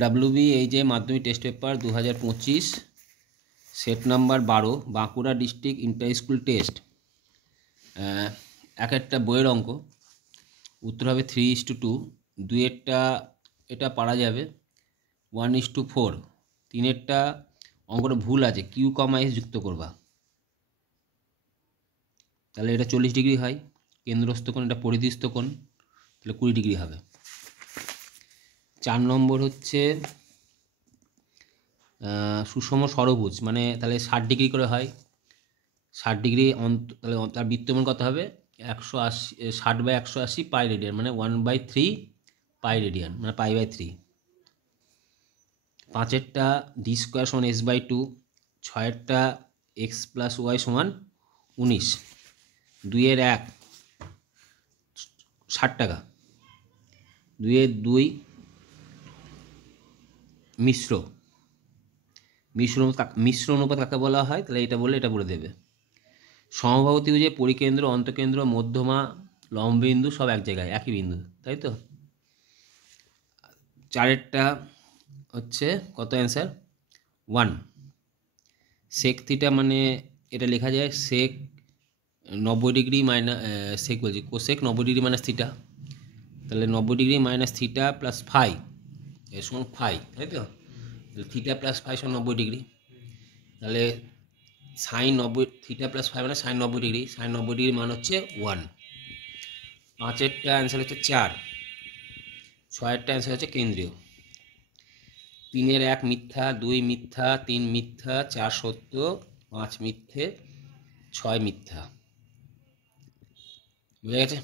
WB এই যে মাধ্যমিক test paper 2025 set number 12 Bankura district inter school test. এক একটা বইয়ের অঙ্ক, উত্তর হবে 3:2, দুইয়েরটা এটা পারা যাবে 1:4, তিনেরটা অঙ্কটা ভুল আছে, কিউ কমা এস যুক্ত করবা, তাহলে এটা 40 ডিগ্রি হয়। কেন্দ্রস্থ কোণ, এটা পরিধিস্থ কোণ, তাহলে 20 ডিগ্রি হবে। 4 নম্বর হচ্ছে সুষম ষড়ভুজ, মানে তাহলে 60 ডিগ্রি করে হয়। 60 ডিগ্রি তাহলে তার বৃত্তমান কত হবে? 180, 60/180 পাই রেডিয়ান, মানে 1/3 পাই রেডিয়ান, মানে পাই/3। 5এরটা ডি স্কোয়ার সমান s/2, 6এরটা x + y সমান 19, 2-এর 1 60 টাকা, 2-এর 2 মিশ্র অনুপাত কাকে বলা হয়? তাহলে এটা বলে দেবে। সমবাহু ত্রিভুজে পরিকেন্দ্র, অন্তকেন্দ্র, মধ্যমা, লম্ববিন্দু সব এক জায়গায়, একই বিন্দু, তাই তো। 4এরটা হচ্ছে কত অ্যান্সার? 1। সেক থিটা, মানে এটা লেখা যায় sec 90 degree cosec 90 degree minus theta, তাহলে 90 degree minus theta plus phi এর সমান ফাই, তাই তো। থিটা প্লাস ফাই সমান 90 ডিগ্রি, তাহলে সাইন 90, থিটা প্লাস ফাই মানে সাইন 90 ডিগ্রি, সাইন 90 ডিগ্রি মান হচ্ছে 1। 5এরটা অ্যান্সার হচ্ছে 4, 6এরটা অ্যান্সার হচ্ছে কেন্দ্রীয়। 3-এর 1 মিথ্যা, 2 মিথ্যা, 3 মিথ্যা, 4 সত্য, 5 মিথ্যে, 6 মিথ্যা। বুঝা গেছে?